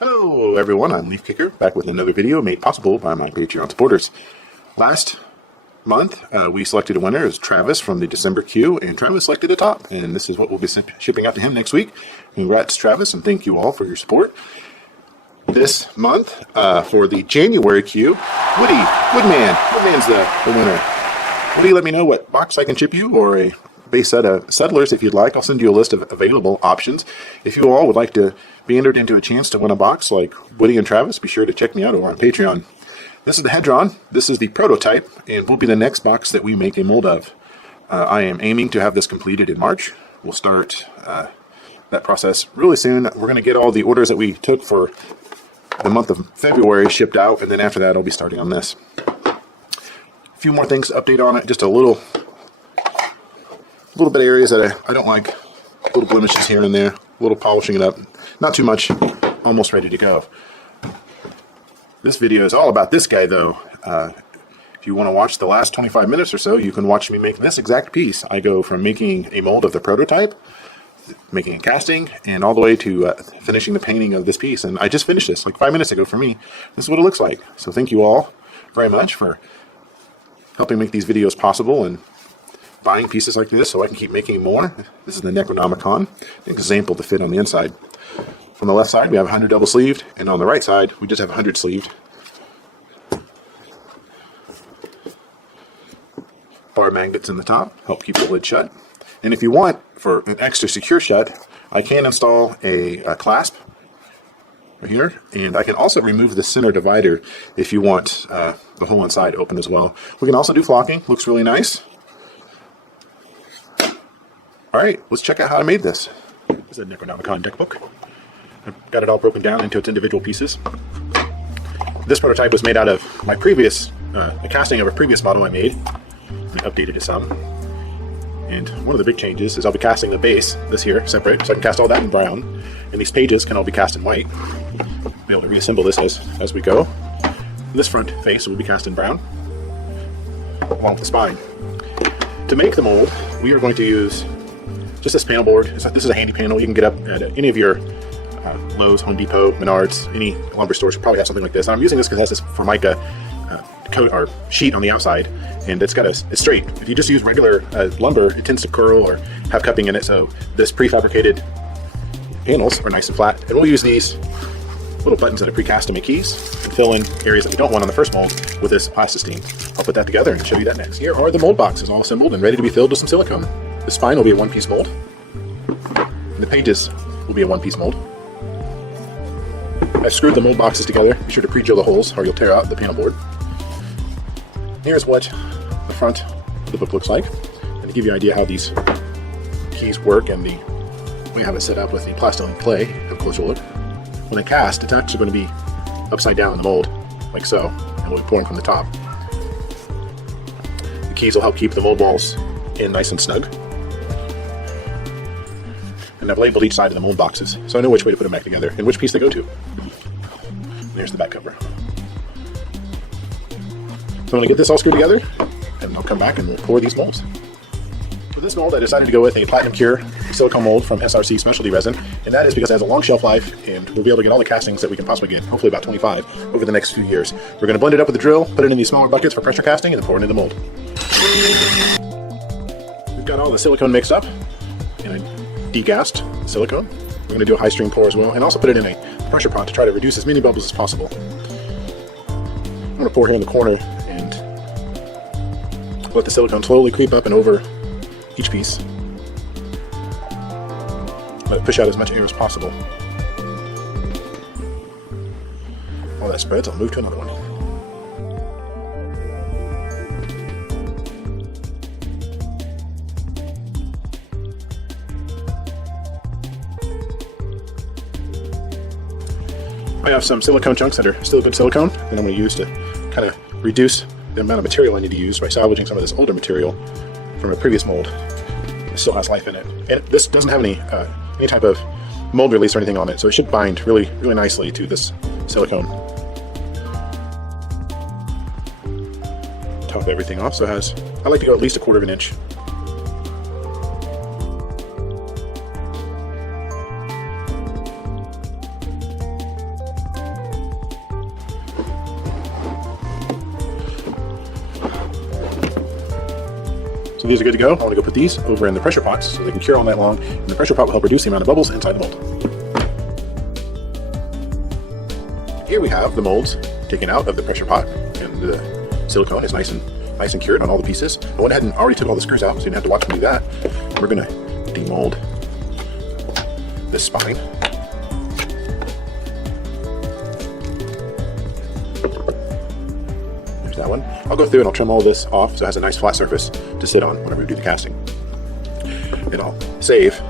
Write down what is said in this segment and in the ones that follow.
Hello everyone, I'm Leifkicker, back with another video made possible by my Patreon supporters. Last month, we selected a winner as Travis from the December queue, and Travis selected the top, and this is what we'll be shipping out to him next week. Congrats, Travis, and thank you all for your support. This month, for the January queue, Woodman's the winner. Woody, let me know what box I can ship you, or a base set of settlers if you'd like. I'll send you a list of available options. If you all would like to be entered into a chance to win a box like Woody and Travis, be sure to check me out over on Patreon. This is the Hedron. This is the prototype, and will be the next box that we make a mold of. I am aiming to have this completed in March. We'll start that process really soon. We're going to get all the orders that we took for the month of February shipped out, and then after that I'll be starting on this. A few more things to update on it, just a little bit of areas that I don't like, little blemishes here and there, a little polishing it up, not too much, almost ready to go. This video is all about this guy though. If you want to watch the last 25 minutes or so, you can watch me make this exact piece. I go from making a mold of the prototype, making a casting, and all the way to finishing the painting of this piece. And I just finished this like 5 minutes ago for me. This is what it looks like. So thank you all very much for helping make these videos possible and buying pieces like this so I can keep making more. This is the Necronomicon, an example to fit on the inside. On the left side we have 100 double sleeved, and on the right side we just have 100 sleeved. Bar magnets in the top help keep the lid shut. And if you want, for an extra secure shut, I can install a clasp right here, and I can also remove the center divider if you want the whole inside open as well. We can also do flocking, looks really nice. Alright, let's check out how I made this. This is a Necronomicon deck book. I've got it all broken down into its individual pieces. This prototype was made out of my previous, a casting of a previous model I made. I updated it some. And one of the big changes is I'll be casting the base, this here, separate, so I can cast all that in brown. And these pages can all be cast in white. I'll be able to reassemble this as we go. This front face will be cast in brown, along with the spine. To make the mold, we are going to use just this panel board. This is a handy panel you can get up at any of your Lowe's, Home Depot, Menards, any lumber stores will probably have something like this. And I'm using this because it has this Formica coat or sheet on the outside, and it's straight. If you just use regular lumber, it tends to curl or have cupping in it. So this prefabricated panels are nice and flat, and we'll use these little buttons that are precast to make keys and fill in areas that we don't want on the first mold with this plasticine. I'll put that together and show you that next. Here are the mold boxes all assembled and ready to be filled with some silicone. The spine will be a one-piece mold, and the pages will be a one-piece mold. I've screwed the mold boxes together. Be sure to pre-drill the holes or you'll tear out the panel board. Here's what the front of the book looks like, and to give you an idea how these keys work and the way I have it set up with the plastiline clay, have a closer look. When I cast, it's actually going to be upside down in the mold, like so, and we'll be pouring from the top. The keys will help keep the mold walls in nice and snug. And I've labeled each side of the mold boxes, so I know which way to put them back together and which piece they go to. There's the back cover. So I'm going to get this all screwed together, and I'll come back and we'll pour these molds. For this mold, I decided to go with a Platinum Cure silicone mold from SRC Specialty Resin, and that is because it has a long shelf life, and we'll be able to get all the castings that we can possibly get, hopefully about 25, over the next few years. We're going to blend it up with a drill, put it in these smaller buckets for pressure casting, and then pour it into the mold. We've got all the silicone mixed up, and I degassed silicone. We're going to do a high stream pour as well, and also put it in a pressure pot to try to reduce as many bubbles as possible. I'm going to pour here in the corner and let the silicone slowly creep up and over each piece. Let it push out as much air as possible. While that spreads, I'll move to another one. I have some silicone chunks that are still good silicone, and I'm going to use to kind of reduce the amount of material I need to use by salvaging some of this older material from a previous mold. It still has life in it, and this doesn't have any type of mold release or anything on it, so it should bind really nicely to this silicone. Top everything off, so it has, I like to go at least 1/4 inch. these are good to go, I want to go put these over in the pressure pots so they can cure all night long, and the pressure pot will help reduce the amount of bubbles inside the mold. Here we have the molds taken out of the pressure pot, and the silicone is nice and cured on all the pieces. I went ahead and already took all the screws out, so you didn't have to watch me do that. We're going to demold this spine. There's that one. I'll go through and I'll trim all this off so it has a nice flat surface to sit on whenever we do the casting. And I'll save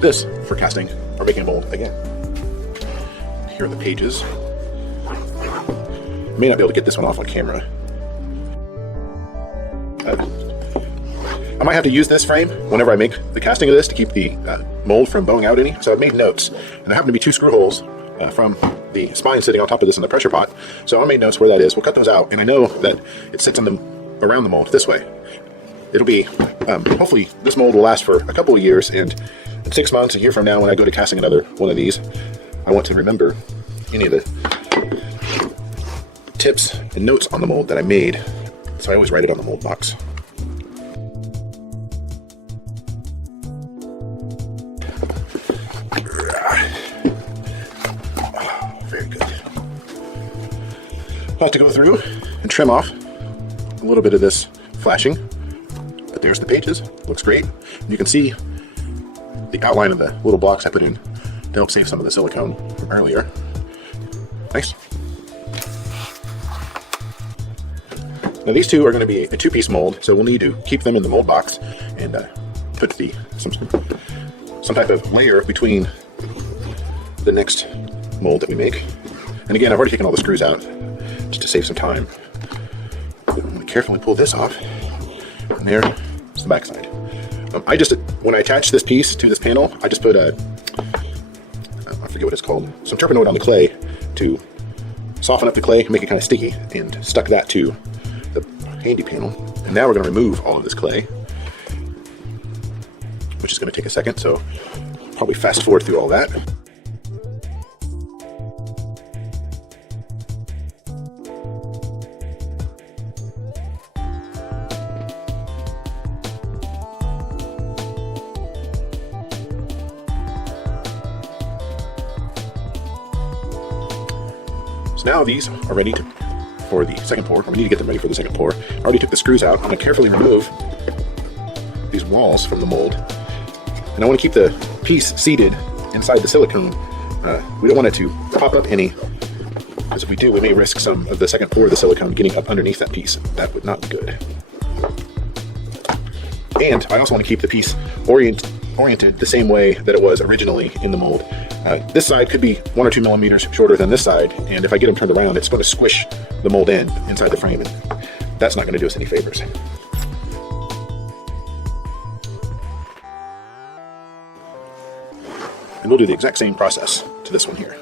this for casting or making a mold again. Here are the pages. May not be able to get this one off on camera. I might have to use this frame whenever I make the casting of this to keep the mold from bowing out any. So I've made notes, and there happen to be 2 screw holes from the spine sitting on top of this in the pressure pot. So I made notes where that is. We'll cut those out, and I know that it sits around the mold this way. It'll be, hopefully this mold will last for a couple of years, and in 6 months, a year from now, when I go to casting another one of these, I want to remember any of the tips and notes on the mold that I made. So I always write it on the mold box. Very good. I'll have to go through and trim off a little bit of this flashing, but there's the pages. Looks great. And you can see the outline of the little blocks I put in to help save some of the silicone from earlier. Nice. Now these two are going to be a 2-piece mold, so we'll need to keep them in the mold box and put some type of layer between the next mold that we make. And again, I've already taken all the screws out just to save some time. I'm going to carefully pull this off, and there's the back side. When I attach this piece to this panel, I just put I forget what it's called, some turpenoid on the clay to soften up the clay and make it kind of sticky, and stuck that to the handy panel. And now we're going to remove all of this clay, which is going to take a second, so probably fast forward through all that. So now these are ready for the second pour. We need to get them ready for the second pour. I already took the screws out. I'm going to carefully remove these walls from the mold. And I want to keep the piece seated inside the silicone. We don't want it to pop up any, because if we do, we may risk some of the second pour of the silicone getting up underneath that piece. That would not be good. And I also want to keep the piece oriented the same way that it was originally in the mold. This side could be 1 or 2 millimeters shorter than this side, and if I get them turned around, it's going to squish the mold inside the frame, and that's not going to do us any favors. And we'll do the exact same process to this one here.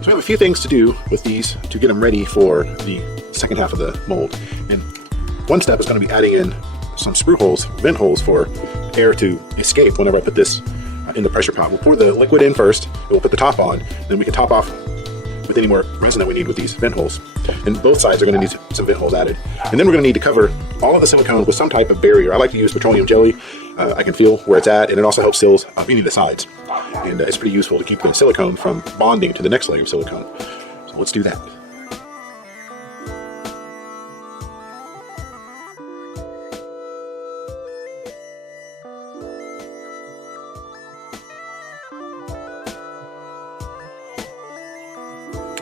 So we have a few things to do with these to get them ready for the second half of the mold. And one step is going to be adding in some screw holes, vent holes for air to escape whenever I put this in the pressure pot. We'll pour the liquid in first, and we'll put the top on, then we can top off with any more resin that we need with these vent holes. And both sides are going to need some vent holes added. And then we're going to need to cover all of the silicone with some type of barrier. I like to use petroleum jelly. I can feel where it's at, and it also helps seals any of the sides. And it's pretty useful to keep the silicone from bonding to the next layer of silicone. So let's do that.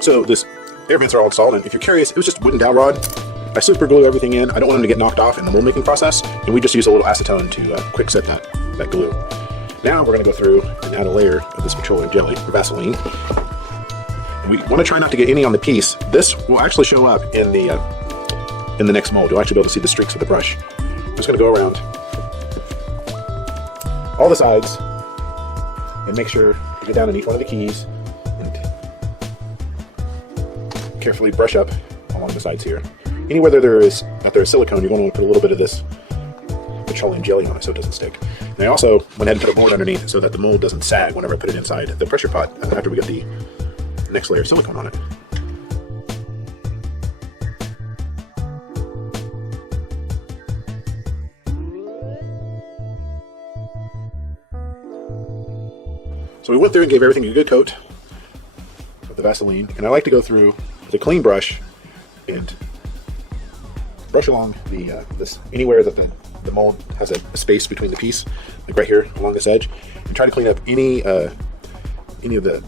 So this air vents are all installed, and if you're curious, it was just a wooden dowel rod. I super glue everything in. I don't want them to get knocked off in the mold making process, and we just use a little acetone to quick set that glue. Now we're going to go through and add a layer of this petroleum jelly, or Vaseline. And we want to try not to get any on the piece. This will actually show up in the next mold. You'll actually be able to see the streaks with the brush. I'm just going to go around all the sides and make sure to get down in each one of the keys and carefully brush up along the sides here. Anywhere there is silicone, you're going to want to put a little bit of this petroleum jelly on it so it doesn't stick. And I also went ahead and put a board underneath so that the mold doesn't sag whenever I put it inside the pressure pot after we get the next layer of silicone on it. So we went through and gave everything a good coat of the Vaseline, and I like to go through with a clean brush and brush along this anywhere that the mold has a space between the piece, like right here along this edge, and try to clean up any of the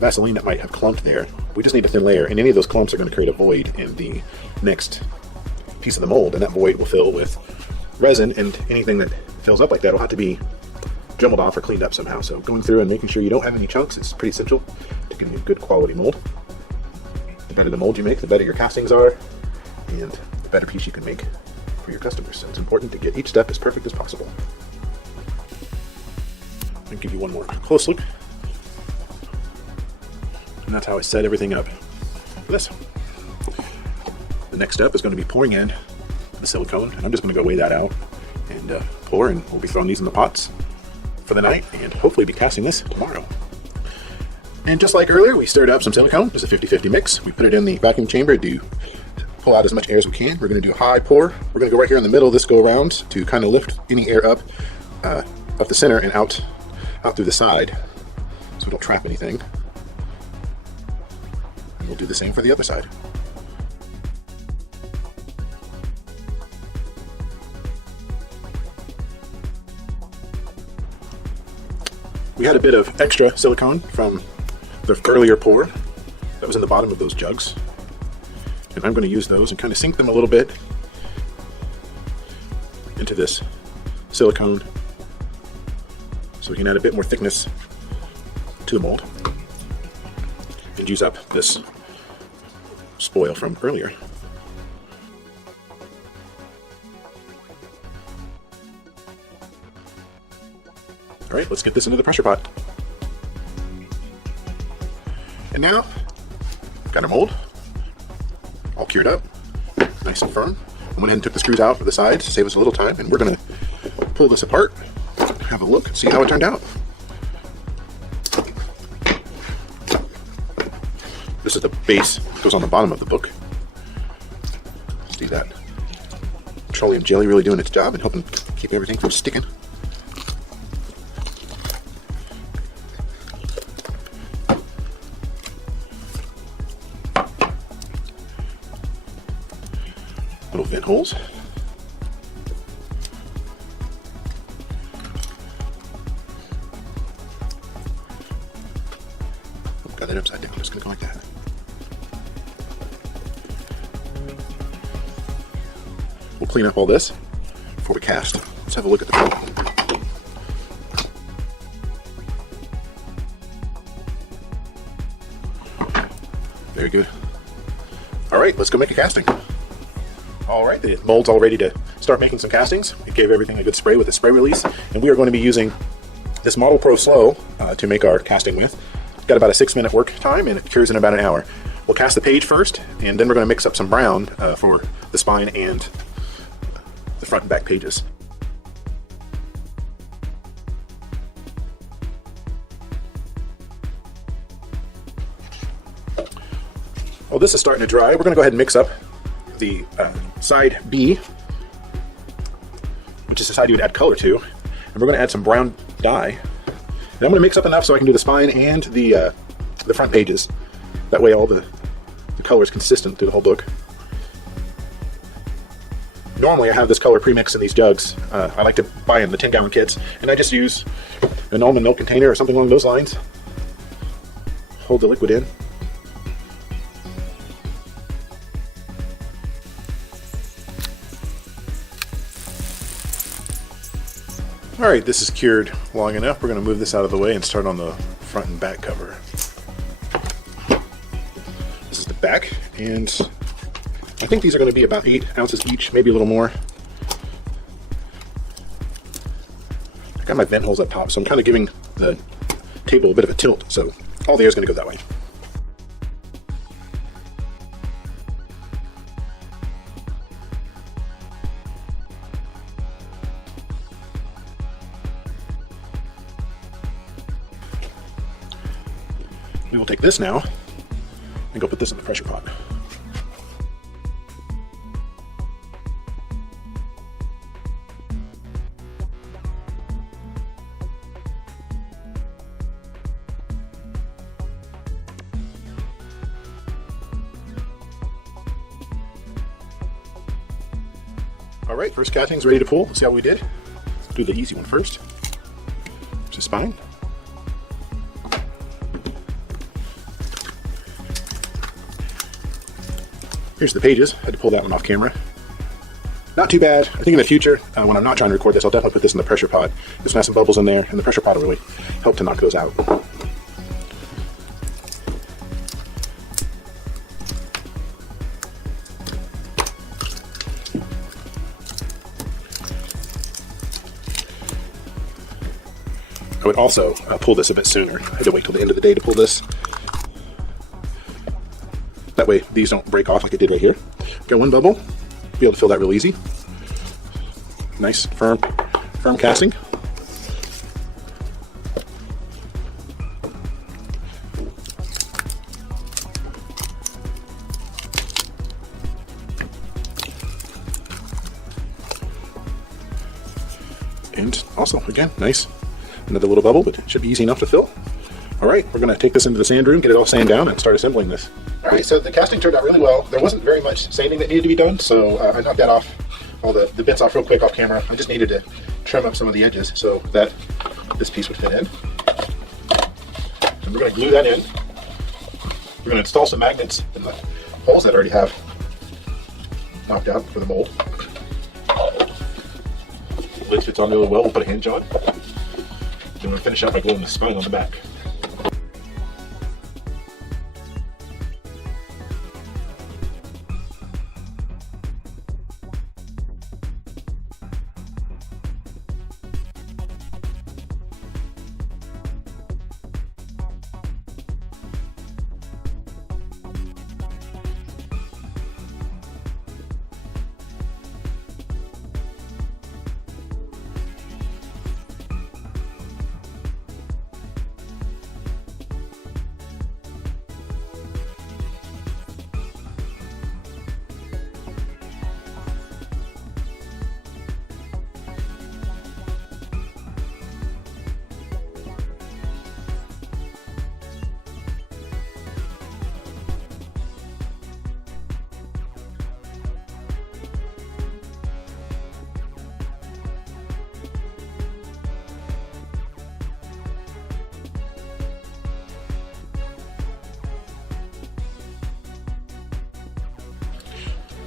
Vaseline that might have clumped there. We just need a thin layer, and any of those clumps are going to create a void in the next piece of the mold, and that void will fill with resin, and anything that fills up like that will have to be dremelled off or cleaned up somehow. So going through and making sure you don't have any chunks is pretty essential to give you a good quality mold. The better the mold you make, the better your castings are, and the better piece you can make for your customers. So it's important to get each step as perfect as possible. I'll give you one more close look. And that's how I set everything up for this. The next step is going to be pouring in the silicone, and I'm just going to go weigh that out and pour, and we'll be throwing these in the pots for the night and hopefully be casting this tomorrow. And just like earlier, we stirred up some silicone. It's a 50-50 mix. We put it in the vacuum chamber to pull out as much air as we can. We're going to do a high pour. We're going to go right here in the middle of this go around to kind of lift any air up the center and out through the side so we don't trap anything. And we'll do the same for the other side. We had a bit of extra silicone from the earlier pour that was in the bottom of those jugs, and I'm going to use those and kind of sink them a little bit into this silicone so we can add a bit more thickness to the mold and use up this spoil from earlier. All right, let's get this into the pressure pot. And now, got our mold all cured up, nice and firm. I went ahead and took the screws out for the sides to save us a little time, and we're gonna pull this apart, have a look, and see how it turned out. This is the base that goes on the bottom of the book. See that petroleum jelly really doing its job and helping keep everything from sticking. Little vent holes. Oh, got that upside down. I'm just gonna go like that. We'll clean up all this before we cast. Let's have a look at the film. Very good. All right, let's go make a casting. All right, the mold's all ready to start making some castings. We gave everything a good spray with a spray release, and we are going to be using this Model Pro Slow to make our casting with. It's got about a 6-minute work time, and it cures in about an hour. We'll cast the page first, and then we're going to mix up some brown for the spine and the front and back pages. Well, this is starting to dry. We're going to go ahead and mix up the side B, which is the side you would add color to, and we're going to add some brown dye. And I'm going to mix up enough so I can do the spine and the front pages. That way all the color is consistent through the whole book. Normally I have this color pre-mixed in these jugs. I like to buy in the 10-gallon kits, and I just use an almond milk container or something along those lines. Hold the liquid in. All right, this is cured long enough. We're going to move this out of the way and start on the front and back cover. This is the back, and I think these are going to be about 8 ounces each, maybe a little more. I got my vent holes up top, so I'm kind of giving the table a bit of a tilt, so all the air is going to go that way. we will take this now and go put this in the pressure pot. All right, first casting's ready to pull. Let's see how we did. Let's do the easy one first. Which is spine. Here's the pages. I had to pull that one off camera. Not too bad. I think in the future, when I'm not trying to record this, I'll definitely put this in the pressure pot. This one has some bubbles in there, and the pressure pot will really help to knock those out. I would also pull this a bit sooner. I had to wait till the end of the day to pull this. That way these don't break off like it did right here. Got one bubble, be able to fill that real easy. Nice, firm casting. And also, again, nice. Another little bubble, but it should be easy enough to fill. All right, we're gonna take this into the sand room, get it all sanded down, and start assembling this. All right, so the casting turned out really well. There wasn't very much sanding that needed to be done, so I knocked that off, all the bits off real quick off camera. I just needed to trim up some of the edges so that this piece would fit in. And we're gonna glue that in. We're gonna install some magnets in the holes that I already have knocked out for the mold. The lid fits on really well. We'll put a hinge on. Then we'll finish up by gluing the spine on the back.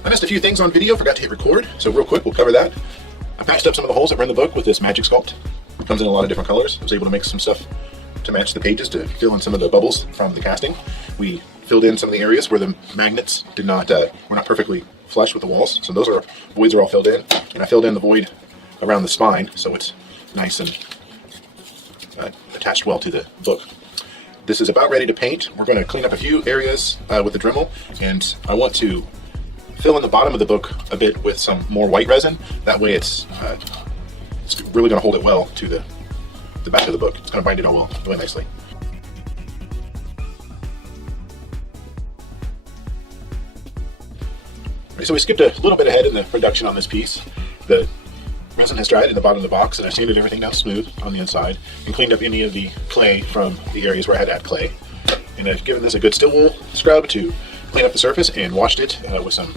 I missed a few things on video, forgot to hit record, so real quick we'll cover that. I patched up some of the holes that were in the book with this magic sculpt. It comes in a lot of different colors. I was able to make some stuff to match the pages to fill in some of the bubbles from the casting. We filled in some of the areas where the magnets did not were not perfectly flush with the walls, so those voids are all filled in. And I filled in the void around the spine, so it's nice and attached well to the book. This is about ready to paint. We're going to clean up a few areas with the Dremel, and I want to fill in the bottom of the book a bit with some more white resin. That way it's really going to hold it well to the back of the book. It's going to bind it all well, really nicely. Right, so we skipped a little bit ahead in the production on this piece. The resin has dried in the bottom of the box, and I sanded everything down smooth on the inside and cleaned up any of the clay from the areas where I had to add clay. And I've given this a good still wool scrub to clean up the surface and washed it with some,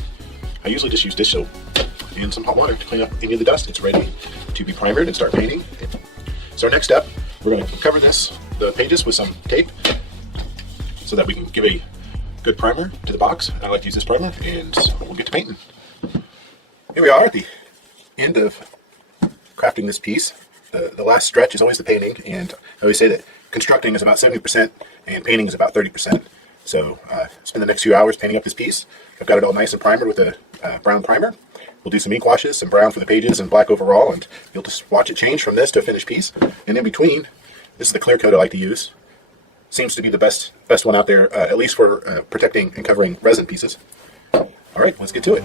I usually just use dish soap and some hot water to clean up any of the dust. It's ready to be primered and start painting. So our next step, we're going to cover the pages with some tape so that we can give a good primer to the box. I like to use this primer, and we'll get to painting. Here we are at the end of crafting this piece. The last stretch is always the painting, and I always say that constructing is about 70% and painting is about 30%. So spend the next few hours painting up this piece. I've got it all nice and primered with a brown primer. We'll do some ink washes, some brown for the pages and black overall, and you'll just watch it change from this to a finished piece. And in between, this is the clear coat I like to use. Seems to be the best one out there, at least for protecting and covering resin pieces. All right, let's get to it.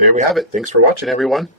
There we have it. Thanks for watching, everyone.